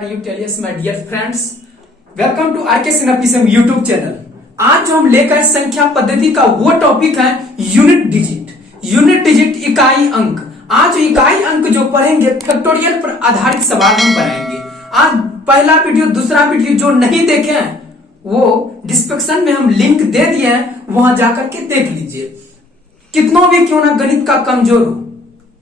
You tell us my dear friends, welcome to RK सिनेपिज्म YouTube channel. आज जो हम लेकर संख्या पद्धति का वो टॉपिक है यूनिट डिजिट। यूनिट डिजिट इकाई अंक। आज इकाई अंक जो पढ़ेंगे फैक्टोरियल पर आधारित सवाल हम बनाएंगे। आज पहला वीडियो दूसरा वीडियो जो नहीं देखे हैं वो डिस्क्रिप्शन में हम लिंक दे दिए हैं, वहां जाकर के देख लीजिए। कितना भी क्यों ना गणित का कमजोर हो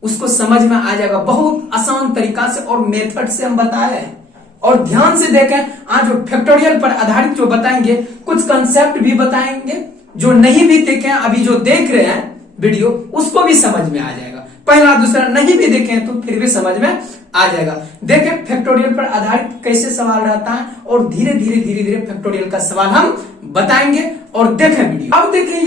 उसको समझ में आ जाएगा। बहुत आसान तरीका से और मेथड से हम बताए हैं और ध्यान से देखें। आज फैक्टोरियल पर आधारित जो बताएंगे, कुछ कंसेप्ट भी बताएंगे जो नहीं भी देखे अभी जो देख रहे हैं वीडियो उसको भी समझ में आ जाएगा। पहला दूसरा नहीं भी देखे तो फिर भी समझ में आ जाएगा। देखें फैक्टोरियल पर आधारित कैसे सवाल रहता है और धीरे धीरे फैक्टोरियल का सवाल हम बताएंगे और देखें वीडियो। अब देखें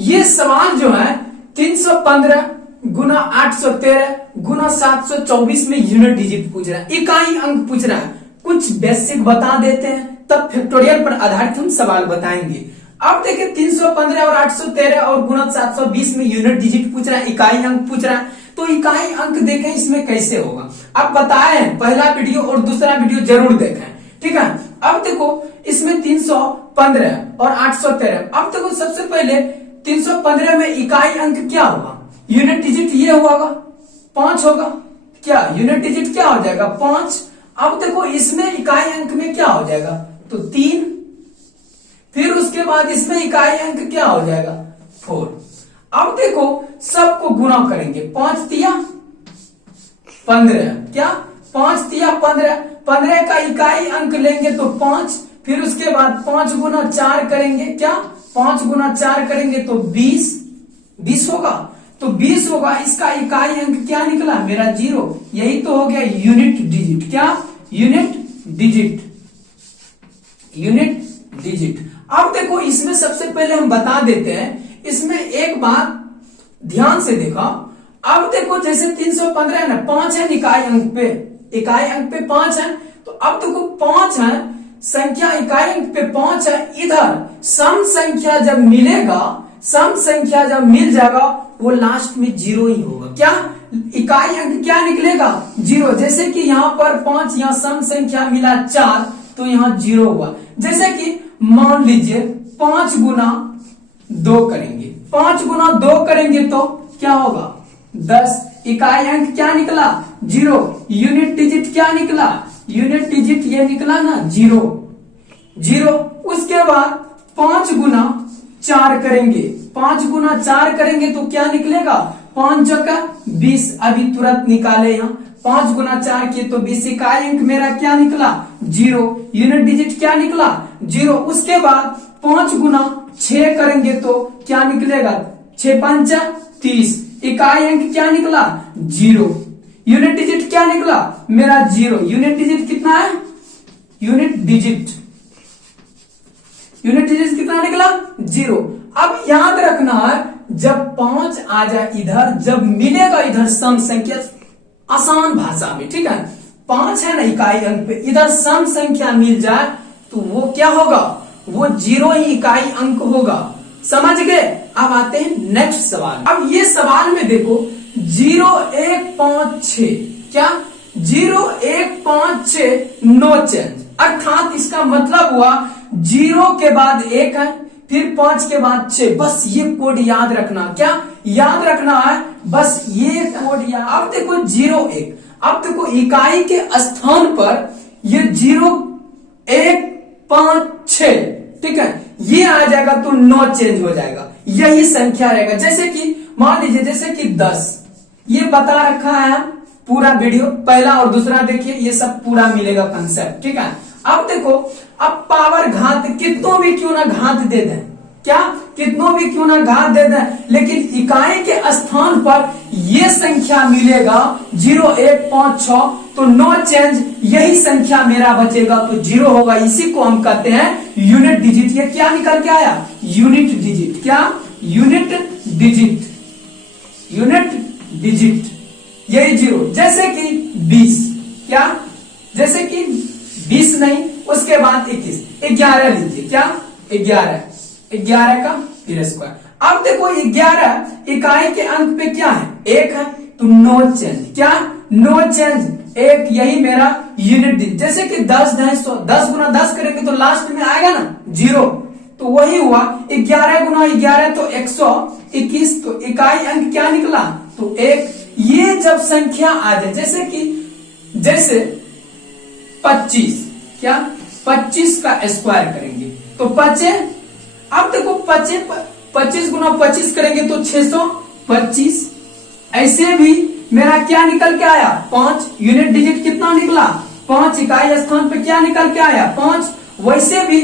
ये सवाल जो है 315 गुना 813 गुना 724 में यूनिट डिजिट पूछ रहा है, इकाई अंक पूछ रहा है। कुछ बेसिक बता देते हैं तब फैक्टोरियल पर आधारित हम सवाल बताएंगे। अब देखिए 315 और 813 और गुना 720 में यूनिट डिजिट पूछ रहा है, इकाई अंक पूछ रहा है। तो इकाई अंक देखें इसमें कैसे होगा। अब बताए पहला वीडियो और दूसरा वीडियो जरूर देखें, ठीक है। अब देखो इसमें 315 और 813। अब देखो सबसे पहले 315 में इकाई अंक क्या होगा, यूनिट डिजिट ये होगा 5 होगा। क्या यूनिट डिजिट क्या हो जाएगा 5। अब देखो इसमें इकाई अंक में क्या हो जाएगा तो 3। फिर उसके बाद इसमें इकाई अंक क्या हो जाएगा 4। अब देखो सबको गुना करेंगे, 5 तिया 15। क्या 5 तिया 15। 15 का इकाई अंक लेंगे तो 5। फिर उसके बाद 5 गुना 4 करेंगे, क्या 5 गुना 4 करेंगे तो 20 होगा। तो 20 होगा। इसका इकाई अंक क्या निकला मेरा 0। यही तो हो गया यूनिट डिजिट। क्या यूनिट डिजिट। अब देखो इसमें सबसे पहले हम बता देते हैं, इसमें एक बात ध्यान से देखो। अब देखो जैसे 315 है ना, 5 है इकाई अंक पे 5 है। तो अब देखो 5 है संख्या, इकाई अंक पे 5 है। इधर सम संख्या जब मिल जाएगा वो लास्ट में 0 ही होगा। क्या इकाई अंक क्या निकलेगा 0। जैसे कि यहाँ पर 5, यहाँ सम संख्या मिला 4 तो यहाँ 0 हुआ। जैसे कि मान लीजिए 5 गुना 2 करेंगे, 5 गुना 2 करेंगे तो क्या होगा 10। इकाई अंक क्या निकला 0। यूनिट डिजिट क्या निकला, यूनिट डिजिट ये निकला ना 0। उसके बाद 5 गुना 4 करेंगे, 5 गुना 4 करेंगे तो क्या निकलेगा 5 जगह 20। अभी तुरंत निकाले यहाँ 5 गुना 4 किए तो 20। इकाई अंक मेरा क्या निकला 0। यूनिट डिजिट क्या निकला 0। उसके बाद 5 गुना 6 करेंगे तो क्या निकलेगा 6 पंचा 30। इकाई अंक क्या निकला 0। यूनिट डिजिट क्या निकला मेरा 0। यूनिट डिजिट कितना है, यूनिट डिजिट कितना निकला 0। अब याद रखना है जब 5 आ जाए इधर, जब मिलेगा इधर सम संख्या, आसान भाषा में, ठीक है 5 है ना इकाई अंक पे, इधर सम संख्या मिल जाए तो वो क्या होगा, वो 0 ही इकाई अंक होगा। समझ गए। अब आते हैं नेक्स्ट सवाल। अब ये सवाल में देखो 0 1 5 6, क्या 0 1 5 6 नो चेंज। अर्थात इसका मतलब हुआ 0 के बाद 1 है, फिर 5 के बाद 6। बस ये कोड याद रखना। क्या याद रखना है, बस ये कोड याद। अब देखो 0 1। अब देखो इकाई के स्थान पर ये 0 1 5 6, ठीक है, ये आ जाएगा तो नो चेंज हो जाएगा, यही संख्या रहेगा। जैसे कि मान लीजिए जैसे कि 10, ये बता रखा है पूरा वीडियो, पहला और दूसरा देखिए, ये सब पूरा मिलेगा कंसेप्ट, ठीक है। अब देखो अब पावर घात कितनों भी क्यों ना घात दे दें, क्या कितनों भी क्यों ना घात दे दें, लेकिन इकाई के स्थान पर ये संख्या मिलेगा 0 1 5 6, तो नो चेंज, यही संख्या मेरा बचेगा तो 0 होगा। इसी को हम कहते हैं यूनिट डिजिट। ये क्या निकल के आया यूनिट डिजिट। क्या यूनिट डिजिट यही 0। जैसे कि 20, क्या जैसे कि 20 नहीं, उसके बाद 21, 11 लीजिए, क्या 11 का फिर स्क्वायर। अब देखो 11 इकाई के अंक पे क्या है 1 है तो नो चेंज। क्या नो चेंज, एक यही मेरा यूनिट डिजिट। जैसे कि 10 10 गुना 10 करेंगे तो लास्ट में आएगा ना 0, तो वही हुआ। 11 गुना 11 तो 121, तो इकाई अंक क्या निकला तो 1। ये जब संख्या आ जाए जैसे 25, क्या 25 का स्क्वायर करेंगे तो 25। अब देखो 25 गुना 25 करेंगे तो 625। ऐसे भी मेरा क्या निकल के आया 5, यूनिट डिजिट कितना निकला 5, इकाई स्थान पे क्या निकल के आया 5। वैसे भी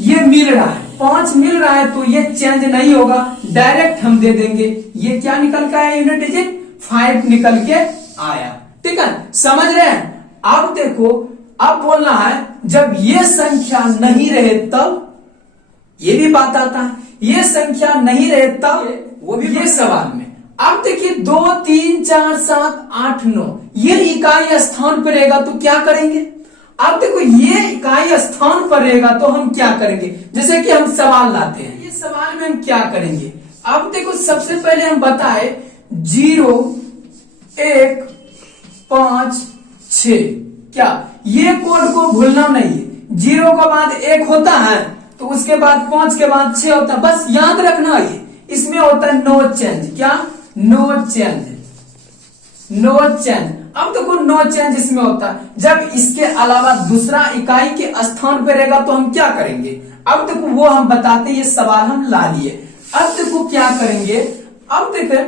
ये मिल रहा है 5 मिल रहा है, तो ये चेंज नहीं होगा, डायरेक्ट हम दे देंगे। ये क्या निकल के आया यूनिट डिजिट 5 निकल के आया। ठीक है, समझ रहे हैं। अब देखो, अब बोलना है जब ये संख्या नहीं रहे तब, ये भी बात आता है, ये संख्या नहीं रहे तब, वो भी ये सवाल में। अब देखिए 2 3 4 7 8 9 ये इकाई स्थान पर रहेगा तो क्या करेंगे। अब देखो ये इकाई स्थान पर रहेगा तो हम क्या करेंगे, जैसे कि हम सवाल लाते हैं, ये सवाल में हम क्या करेंगे। अब देखो सबसे पहले हम बताए 0 1 5 6, क्या ये कोड को भूलना नहीं है। 0 के बाद 1 होता है तो उसके बाद 5 के बाद 6 होता है, बस याद रखना है। इसमें होता है नो चेंज, क्या नो चेंज, नो चेंज। अब देखो नो चेंज इसमें होता है, जब इसके अलावा दूसरा इकाई के स्थान पे रहेगा तो हम क्या करेंगे। अब देखो वो हम बताते हैं, ये सवाल हम ला लिए। अब देखो क्या करेंगे, अब देखो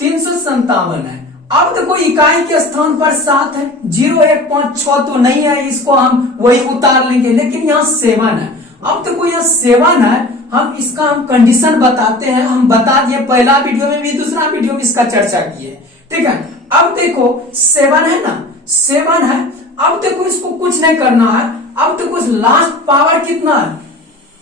357 है। अब देखो इकाई के स्थान पर 7 है, 0 1 5 6 तो नहीं है, इसको हम वही उतार लेंगे, लेकिन यहाँ 7 है। अब देखो यहाँ 7 है, हम इसका हम कंडीशन बताते हैं, हम बता दिए पहला वीडियो में भी, दूसरा वीडियो में इसका चर्चा किए। ठीक है, अब देखो 7 है ना, 7 है। अब देखो इसको कुछ नहीं करना है। अब देखो लास्ट पावर कितना है,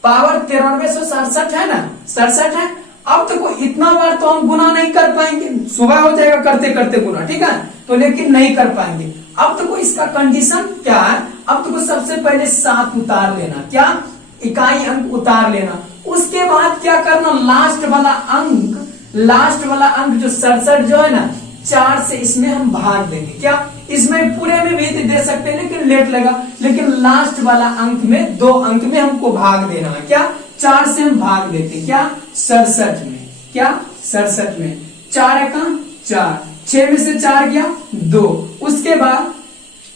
पावर 9367 है ना, 67 है। अब देखो इतना बार तो हम गुना नहीं कर पाएंगे, सुबह हो जाएगा करते करते गुना, ठीक है, तो लेकिन नहीं कर पाएंगे। अब देखो इसका कंडीशन क्या है, अब देखो सबसे पहले 7 उतार लेना, क्या इकाई अंक उतार लेना। उसके बाद क्या करना, लास्ट वाला अंक जो 67 जो है ना, 4 से इसमें हम भाग देंगे, क्या इसमें पूरे में भी दे सकते हैं लेकिन लेट लगा, लेकिन लास्ट वाला अंक में 2 अंक में हमको भाग देना है, क्या 4 से हम भाग देते, क्या 67 में, क्या 67 में 4 एका 4, 6 में से 4 गया 2। उसके बाद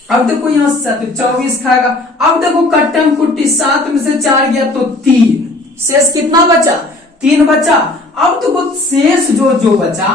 अब देखो यहाँ 24 खाएगा। अब देखो कट्टम कुट्टी 7 में से 4 गया तो 3, शेष कितना बचा 3 बचा। अब देखो शेष जो बचा,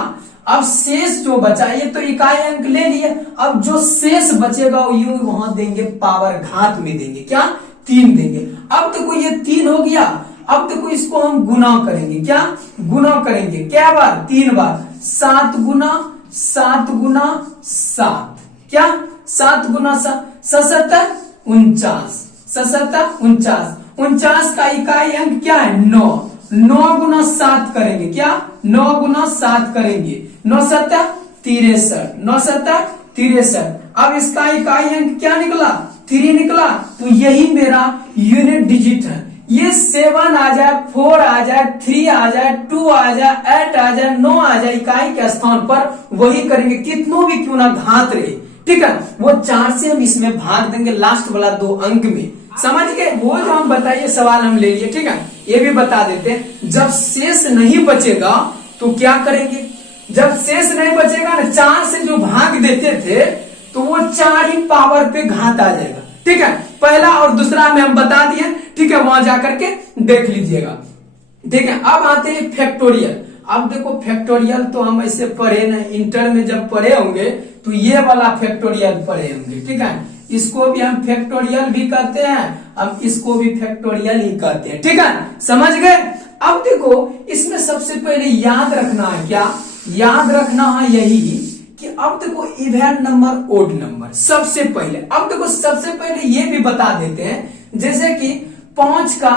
अब शेष जो बचा ये तो इकाई अंक ले लिए, अब जो शेष बचेगा ये वहां देंगे पावर घात में देंगे, क्या 3 देंगे। अब देखो ये 3 हो गया। अब देखो इसको हम गुना करेंगे, क्या गुना करेंगे, क्या बार 3 बार, 7 गुना 7 गुना 7, क्या 7 गुना 7 77 49, 77 49, 49 का इकाई अंक क्या है 9, 9 गुना 7 करेंगे, क्या 9 गुना 7 करेंगे, 9 7 63, 9 7 63। अब इसका इकाई अंक क्या निकला 3 निकला, तो यही मेरा यूनिट डिजिट है। ये 7 आ जाए, 4 आ जाए, 3 आ जाए, 2 आ जाए, 8 आ जाए, 9 आ जाए, इकाई के स्थान पर वही करेंगे, कितनों भी क्यों ना घात रहे, ठीक है। वो 4 से हम इसमें भाग देंगे लास्ट वाला 2 अंक में, समझ गए। वो जो हम बताइए सवाल हम ले लिए, ठीक है। ये भी बता देते हैं, जब शेष नहीं बचेगा तो क्या करेंगे। जब शेष नहीं बचेगा ना, 4 से जो भाग देते थे तो वो 4 ही पावर पे घात आ जाएगा, ठीक है। पहला और दूसरा में हम बता दिए, ठीक है, वहां जाकर के देख लीजिएगा, ठीक है। अब आते हैं फैक्टोरियल। अब देखो फैक्टोरियल तो हम ऐसे पढ़े ना, इंटर में जब पढ़े होंगे तो ये वाला फैक्टोरियल पढ़े होंगे, ठीक है। इसको भी हम फैक्टोरियल भी कहते हैं, अब इसको भी फैक्टोरियल ही कहते हैं, ठीक है, समझ गए। अब देखो इसमें सबसे पहले याद रखना है, क्या याद रखना है यही कि अब देखो इवन नंबर ओड नंबर सबसे पहले। अब देखो सबसे पहले ये भी बता देते हैं, जैसे कि 5 का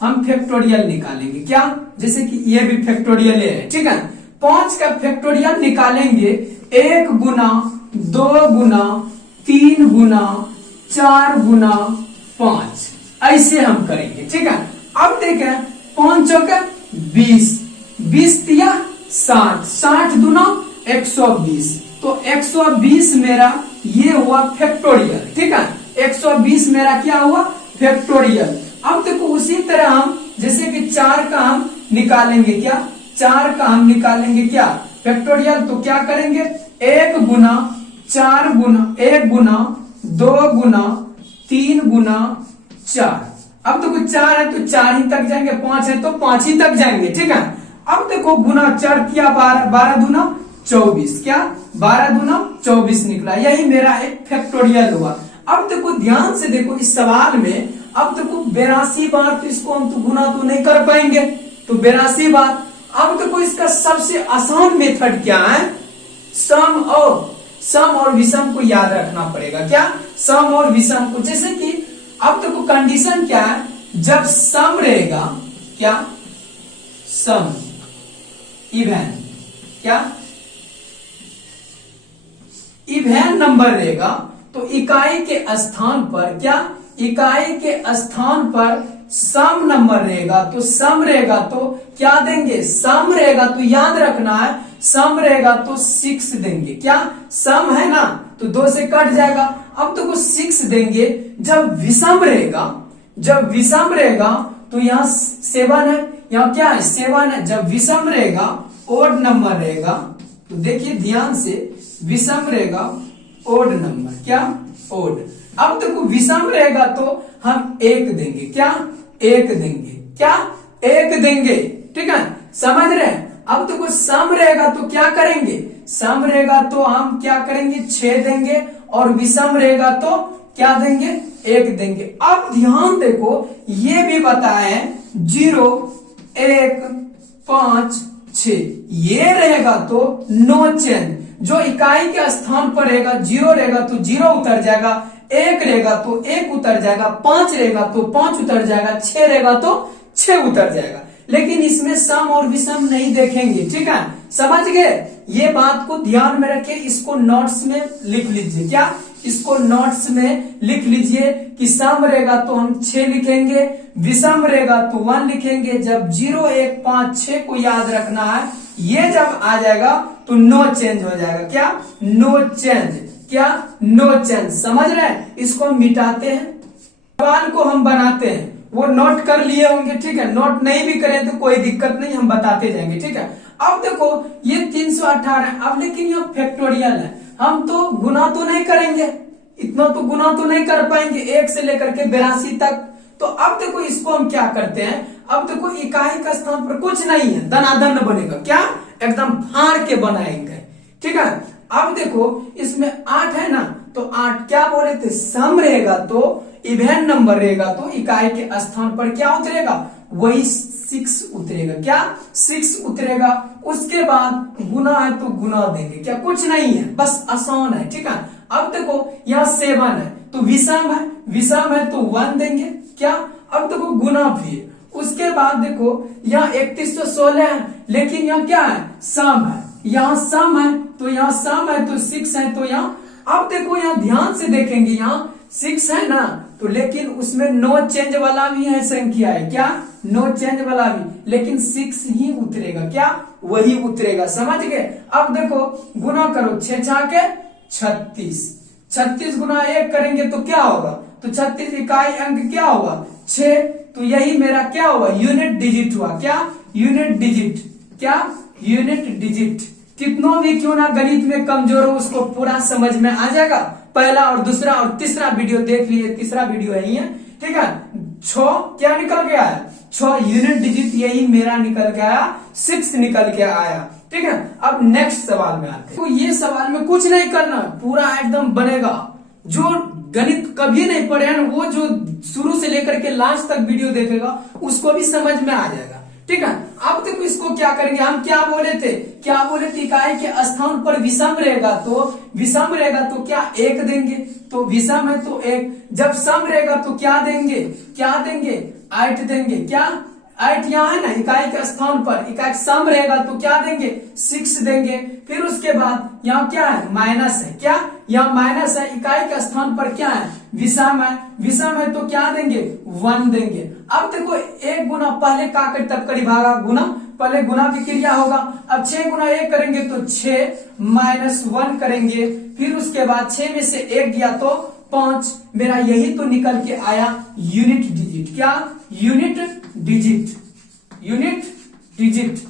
हम फैक्टोरियल निकालेंगे, क्या जैसे कि ये भी फैक्टोरियल है, ठीक है। 5 का फैक्टोरियल निकालेंगे 1 गुना 2 गुना 3 गुना 4 गुना 5, ऐसे हम करेंगे, ठीक है। अब देखें 5 चौके 20, 20 तिया 60, 60 दूना 120, तो 120 मेरा ये हुआ फैक्टोरियल, ठीक है। 120 मेरा क्या हुआ, फैक्टोरियल। अब देखो उसी तरह हम जैसे कि 4 का हम निकालेंगे क्या, 4 का हम निकालेंगे क्या फैक्टोरियल, तो क्या करेंगे 1 गुना 4 गुना 1 गुना 2 गुना 3 गुना 4। अब देखो 4 है तो 4 ही तक जाएंगे, 5 है तो 5 ही तक जाएंगे, ठीक है। अब देखो गुना 4 किया 12, 12 दूना 24, क्या 12 दूना 24 निकला, यही मेरा एक फैक्टोरियल हुआ। अब देखो ध्यान से देखो इस सवाल में, अब देखो 82 बार, तो इसको हम तो गुना तो नहीं कर पाएंगे, तो 82 बार। अब देखो इसका सबसे आसान मेथड क्या है, सम और विषम को याद रखना पड़ेगा, क्या सम और विषम को। जैसे कि अब देखो कंडीशन क्या है, जब सम रहेगा, क्या सम इवन, क्या इवन नंबर रहेगा, तो इकाई के स्थान पर, क्या इकाई के स्थान पर सम नंबर रहेगा, तो सम रहेगा तो क्या देंगे, सम रहेगा तो याद रखना है, सम रहेगा तो 6 देंगे, क्या सम है ना, तो 2 से कट जाएगा। अब तो 6 देंगे। जब विषम रहेगा, जब विषम रहेगा तो यहाँ 7 है, यहाँ क्या है 7 है। जब विषम रहेगा, ओड नंबर रहेगा, तो देखिए ध्यान से, विषम रहेगा ओड नंबर, क्या ओड। अब देखो विषम रहेगा तो हम 1 देंगे, क्या 1 देंगे, क्या 1 देंगे, ठीक है, समझ रहे हैं। अब देखो सम रहेगा तो क्या करेंगे, सम रहेगा तो हम क्या करेंगे 6 देंगे, और विषम रहेगा तो क्या देंगे 1 देंगे। अब ध्यान देखो ये भी बताए 0 1 5 6, ये रहेगा तो नो चेंज। जो इकाई के स्थान पर रहेगा, 0 रहेगा तो 0 उतर जाएगा, 1 रहेगा तो 1 उतर जाएगा, 5 रहेगा तो 5 उतर जाएगा, 6 रहेगा तो 6 उतर जाएगा। लेकिन इसमें सम और विषम नहीं देखेंगे, ठीक है, समझ गए। ये बात को ध्यान में रखिए, इसको नोट्स में लिख लीजिए, क्या इसको नोट्स में लिख लीजिए कि सम रहेगा तो हम 6 लिखेंगे, विषम रहेगा तो 1 लिखेंगे। जब 0 1 5 6 को याद रखना है, ये जब आ जाएगा तो नो चेंज हो जाएगा, क्या नो चेंज, क्या नो चेंज, समझ रहे हैं। इसको हम मिटाते हैं, सवाल को हम बनाते हैं, वो नोट कर लिए होंगे, ठीक है, नोट नहीं भी करें तो कोई दिक्कत नहीं, हम बताते जाएंगे, ठीक है। अब देखो ये 318 है, अब लेकिन ये फैक्टोरियल है, हम तो गुना तो नहीं करेंगे, इतना तो गुना तो नहीं कर पाएंगे 1 से लेकर के 82 तक। तो अब देखो इसको हम क्या करते हैं, अब देखो इकाई का स्थान पर कुछ नहीं है, धनाधन बनेगा, क्या एकदम फाड़ के बनाएंगे, ठीक है। अब देखो इसमें 8 है ना, तो 8 क्या बोले थे, सम रहेगा तो इवन नंबर रहेगा, तो इकाई के स्थान पर क्या उतरेगा, वही 6 उतरेगा, क्या 6 उतरेगा। उसके बाद गुना है तो गुना देंगे, क्या कुछ नहीं है, बस आसान है, ठीक है। अब देखो यहाँ 7 है तो विषम है, विषम है तो 1 देंगे, क्या। अब देखो गुना भी, उसके बाद देखो यहाँ 3116 है, लेकिन यहाँ क्या है सम है, यहाँ सम है तो यहाँ सम है तो 6 है, तो यहाँ अब देखो यहाँ ध्यान से देखेंगे, यहाँ 6 है ना, तो लेकिन उसमें नो चेंज वाला भी है संख्या है, क्या नो चेंज वाला भी, लेकिन 6 ही उतरेगा, क्या वही उतरेगा, समझ गए। अब देखो गुना करो, 6 छाके 36, 36 गुना 1 करेंगे तो क्या होगा, तो 36 इकाई अंक क्या होगा 6, तो यही मेरा क्या हुआ यूनिट डिजिट हुआ, क्या यूनिट डिजिट, क्या यूनिट डिजिट। कितनों भी क्यों ना गणित में कमजोर हो उसको पूरा समझ में आ जाएगा। पहला और दूसरा और तीसरा वीडियो देख लीजिए, तीसरा वीडियो यही है, ठीक है। 6 क्या निकल गया है, 6 यूनिट डिजिट यही मेरा निकल गया, 6 निकल के आया, ठीक है। अब नेक्स्ट सवाल में आते हैं, तो ये सवाल में कुछ नहीं करना, पूरा एकदम बनेगा। जो गणित कभी नहीं पढ़े हैं वो जो शुरू से लेकर के लास्ट तक वीडियो देखेगा उसको भी समझ में आ जाएगा, ठीक है। अब देखो इसको क्या करेंगे, हम क्या बोले थे, क्या बोले थे, इकाई के स्थान पर विषम रहेगा तो, विषम रहेगा तो क्या 1 देंगे, तो विषम है तो 1। जब सम रहेगा तो क्या देंगे, क्या देंगे 8 देंगे, क्या 8 यहाँ है ना इकाई के स्थान पर, इकाई सम रहेगा तो क्या देंगे 6 देंगे। फिर उसके बाद यहाँ क्या है माइनस है, क्या यहाँ माइनस है, इकाई के स्थान पर क्या है विषम है, विषम है तो क्या देंगे 1 देंगे। अब देखो 1 गुना पहले का कर तब करी भागा गुना पहले गुना की क्रिया होगा। अब 6 गुना 1 करेंगे तो 6 - 1 करेंगे, फिर उसके बाद 6 में से 1 गया तो 5। मेरा यही तो निकल के आया यूनिट डिजिट। क्या? Unit digit. Unit digit.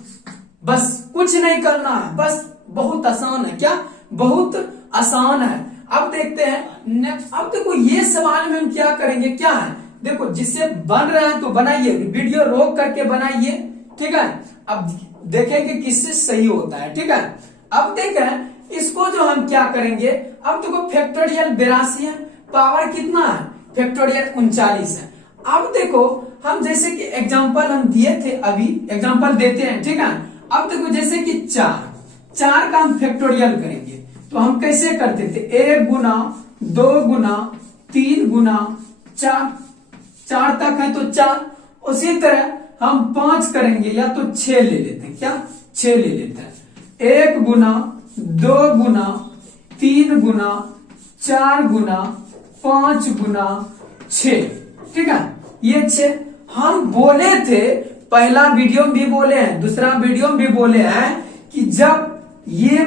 बस कुछ नहीं करना है, बस बहुत आसान है। क्या? बहुत आसान है। अब देखते हैं नेक्स्ट। अब देखो ये सवाल में हम क्या करेंगे, क्या है, देखो जिससे बन रहा है तो बनाइए, वीडियो रोक करके बनाइए, ठीक है। अब देखेंगे किससे सही होता है, ठीक है। अब देखें इसको जो हम क्या करेंगे, अब देखो फैक्टोरियल 82 है, पावर कितना है, फैक्टोरियल 39 है। अब देखो हम जैसे कि एग्जांपल हम दिए थे, अभी एग्जांपल देते हैं, ठीक है। अब देखो जैसे कि 4 का हम फैक्टोरियल करेंगे तो हम कैसे करते थे, 1 गुना 2 गुना 3 गुना 4 तक है तो 4। उसी तरह हम 5 करेंगे या तो 6 ले लेते हैं। क्या? 6 ले लेते हैं। 1 गुना 2 गुना 3 गुना 4 गुना 5 गुना 6, ठीक है। ये 6 हम बोले थे, पहला वीडियो में भी बोले हैं, दूसरा वीडियो में भी बोले हैं कि जब ये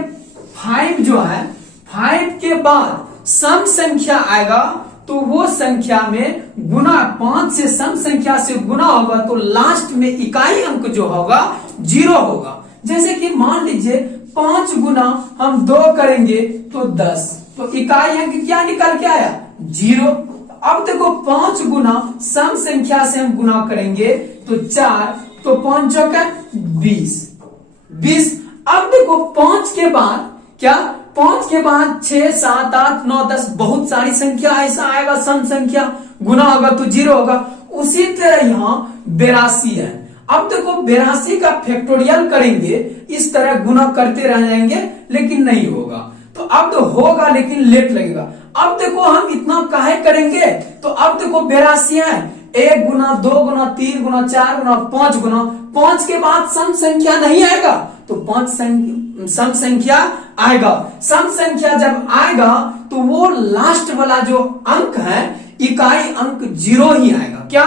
5 जो है, 5 के बाद सम संख्या आएगा तो वो संख्या में गुना 5 से सम संख्या से गुना होगा तो लास्ट में इकाई अंक जो होगा 0 होगा। जैसे कि मान लीजिए 5 गुना हम 2 करेंगे तो 10, तो इकाई अंक क्या निकल के आया, 0। अब देखो 5 गुना सम संख्या से हम गुना करेंगे तो 4, तो 5 चौका 20। अब देखो 5 के बाद क्या, 5 के बाद 6 7 8 9 10 बहुत सारी संख्या ऐसा आएगा, सम संख्या गुना होगा तो 0 होगा। उसी तरह यहाँ 82 है। अब देखो 82 का फैक्टोरियल करेंगे, इस तरह गुना करते रह जाएंगे लेकिन नहीं होगा, तो अब तो होगा लेकिन लेट लगेगा। अब देखो हम इतना काहे करेंगे, तो अब देखो 82 है, 1 गुना 2 गुना 3 गुना 4 गुना 5 गुना, 5 के बाद सम संख्या नहीं आएगा तो 5 सम संख्या आएगा। सम संख्या जब आएगा तो वो लास्ट वाला जो अंक है, इकाई अंक 0 ही आएगा। क्या?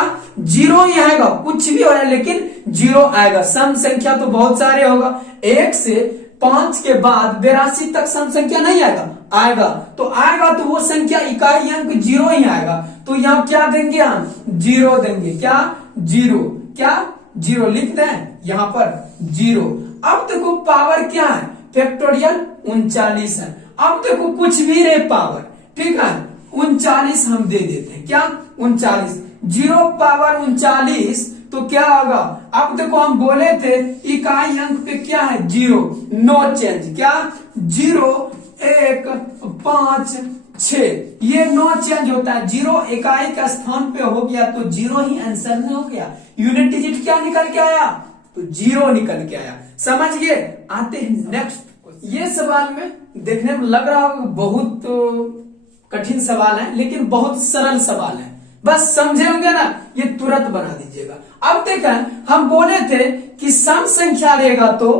0 ही आएगा, कुछ भी हो रहा है लेकिन 0 आएगा। सम संख्या तो बहुत सारे होगा, 1 से 5 के बाद 82 तक सम संख्या नहीं आएगा तो आएगा तो वो संख्या इकाई अंक 0 ही आएगा। तो यहाँ क्या देंगे हम, 0 देंगे। क्या? 0। क्या? 0 लिख दें यहाँ पर 0। अब देखो पावर क्या है, फैक्टोरियल 39 है। अब देखो कुछ भी रहे पावर, ठीक है, 39 हम दे देते हैं। क्या? 39, 0 पावर 39 तो क्या होगा, अब देखो हम बोले थे इकाई अंक पे क्या है, 0, नो चेंज। क्या? 0 1 5 6, ये नो चेंज होता है। 0 इकाई के स्थान पे हो गया तो 0 ही आंसर में हो गया। यूनिट डिजिट क्या निकल के आया, तो 0 निकल के आया। समझ गए? आते हैं नेक्स्ट। ये सवाल में देखने में लग रहा होगा बहुत कठिन सवाल है, लेकिन बहुत सरल सवाल है, बस समझे होंगे ना, ये तुरंत बना दीजिएगा। अब देखें हम बोले थे कि सम संख्या रहेगा तो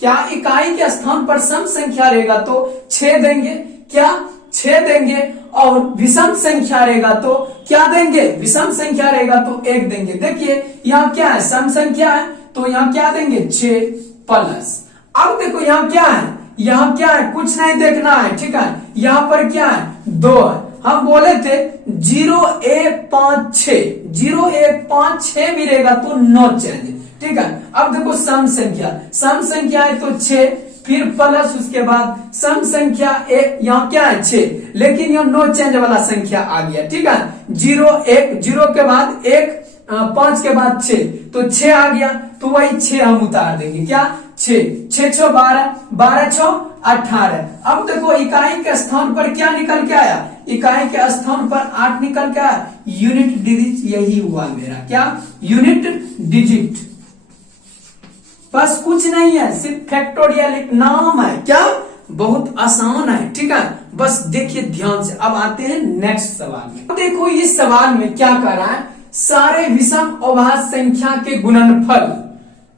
क्या, इकाई के स्थान पर सम संख्या रहेगा तो 6 देंगे। क्या? 6 देंगे। और विषम संख्या रहेगा तो क्या देंगे, विषम संख्या रहेगा तो 1 देंगे। देखिए यहाँ क्या है, सम संख्या है तो यहाँ क्या देंगे, 6 प्लस। अब देखो यहाँ क्या है, यहाँ क्या है, कुछ नहीं देखना है, ठीक है। यहाँ पर क्या है, 2 है। हम बोले थे 0 1 5 6, 0 1 5 6 भी रहेगा तो नो चेंज, ठीक है। अब देखो सम संख्या है तो 6, फिर प्लस उसके बाद सम संख्या यहाँ क्या है, 6, लेकिन यहाँ नो चेंज वाला संख्या आ गया, ठीक है। 0 1, 0 के बाद 1, 5 के बाद 6, तो 6 आ गया, तो वही 6 हम उतार देंगे। क्या? 6 6 6 12, 12 6 18। अब देखो इकाई के स्थान पर क्या निकल के आया, इकाई के स्थान पर 8 निकल के आया। यूनिट डिजिट यही हुआ मेरा। क्या? Unit digit. बस कुछ नहीं है, सिर्फ फैक्टोरियल एक नाम है। क्या? बहुत आसान है, ठीक है। बस देखिए ध्यान से। अब आते हैं नेक्स्ट सवाल में। अब देखो इस सवाल में क्या कर रहा है, सारे विषम अभाज्य संख्या के गुणनफल,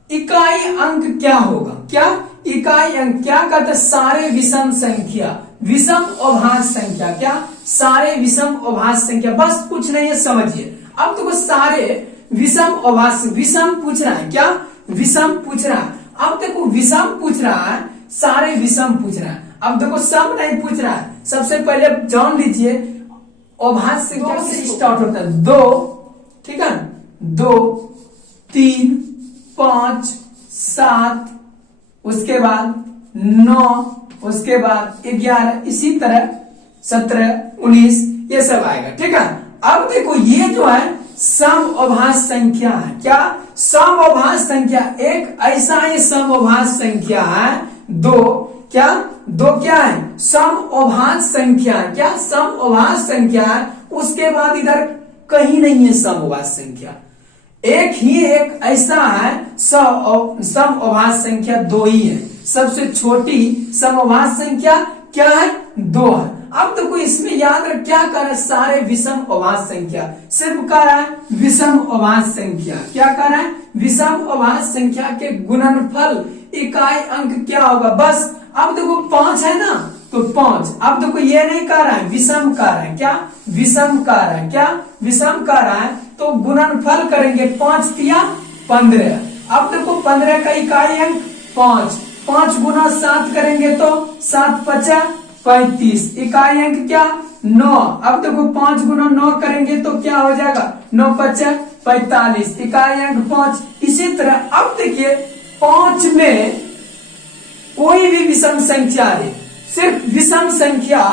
इकाई अंक क्या होगा। क्या? इकाई अंक क्या कहते हैं, सारे विषम संख्या, विषम अभाज्य संख्या। क्या? सारे विषम अभाज्य संख्या। बस कुछ नहीं है, समझिए। अब देखो सारे विषम अभाज्य, विषम पूछ रहा है। क्या? विषम पूछ रहा है। अब देखो विषम पूछ रहा है, सारे विषम पूछ रहा है। अब देखो सम नहीं पूछ रहा है। सबसे पहले जान लीजिए अभाज्य संख्या से स्टार्ट होता है 2, ठीक है, 2, 3, 5, 7, उसके बाद 9, उसके बाद 11, इसी तरह 17, 19 ये सब आएगा, ठीक है। अब देखो ये जो है सम अभाज्य संख्या है। क्या सम अभाज्य संख्या? एक ऐसा ही सम अभाज्य संख्या है 2, क्या 2 क्या है? सम अभाज्य संख्या। क्या सम अभाज्य संख्या है, उसके बाद इधर कहीं नहीं है सम अभाज्य संख्या। एक ऐसा है सम अभाज्य संख्या 2 ही है। सबसे छोटी सम अभाज्य संख्या क्या है? 2 है। अब देखो इसमें याद रख क्या कर रहा है, सारे विषम अभाज्य संख्या, सिर्फ कर रहा है विषम अभाज्य संख्या। क्या कर रहा है? विषम अभाज्य संख्या के गुणनफल इकाई अंक क्या होगा, बस। अब देखो 5 है ना, तो 5। अब देखो ये नहीं कर रहा है, विषम कर रहा है। क्या विषम कर रहा है? क्या विषम कर रहा है, तो गुणनफल करेंगे 5 तिया 15। अब देखो 15 का इकाई अंक 5, 5 गुना 7 करेंगे तो 7 5 35, इकाई अंक क्या 9। अब देखो 5 गुना 9 करेंगे तो क्या हो जाएगा 9 5 45, इकाई अंक 5। इसी तरह अब देखिए 5 में कोई भी विषम संख्या है, सिर्फ विषम संख्या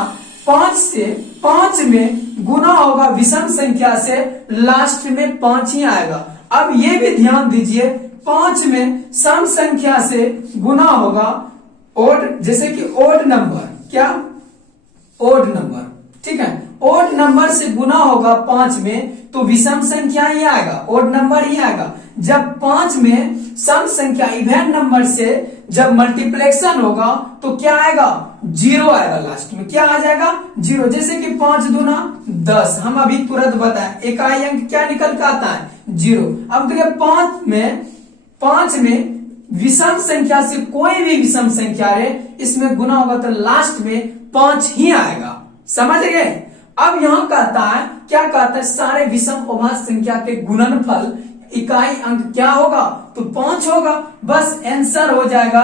5 में गुना होगा विषम संख्या से, लास्ट में 5 ही आएगा। अब ये भी ध्यान दीजिए 5 में सम संख्या से गुना होगा ओड, जैसे कि ओड नंबर। क्या ओड नंबर, ठीक है, ओड नंबर से गुना होगा 5 में तो विषम संख्या ही आएगा, ओड नंबर ही आएगा। जब 5 में सम संख्या इवन नंबर से जब मल्टीप्लेक्शन होगा तो क्या आएगा 0 आएगा, लास्ट में क्या आ जाएगा 0। जैसे कि 5 दूना 10, हम अभी तुरंत बताएं, इकाई अंक क्या निकल के आता है 0। अब देखिए 5 में विषम संख्या से कोई भी विषम संख्या है, इसमें गुना होगा तो लास्ट में 5 ही आएगा, समझ गए। अब यहां कहता है, क्या कहता है, सारे विषम अभाज्य संख्या के गुणनफल इकाई अंक क्या होगा, तो 5 होगा, बस आंसर हो जाएगा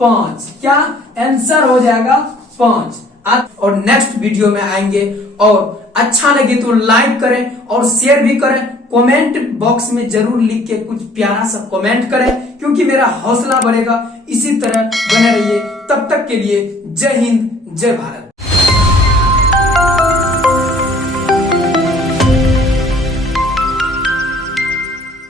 5। क्या आंसर हो जाएगा 5। और नेक्स्ट वीडियो में आएंगे, और अच्छा लगे तो लाइक करें और शेयर भी करें। कमेंट बॉक्स में जरूर लिख के कुछ प्यारा सा कमेंट करें, क्योंकि मेरा हौसला बढ़ेगा। इसी तरह बने रहिए, तब तक के लिए जय हिंद, जय भारत।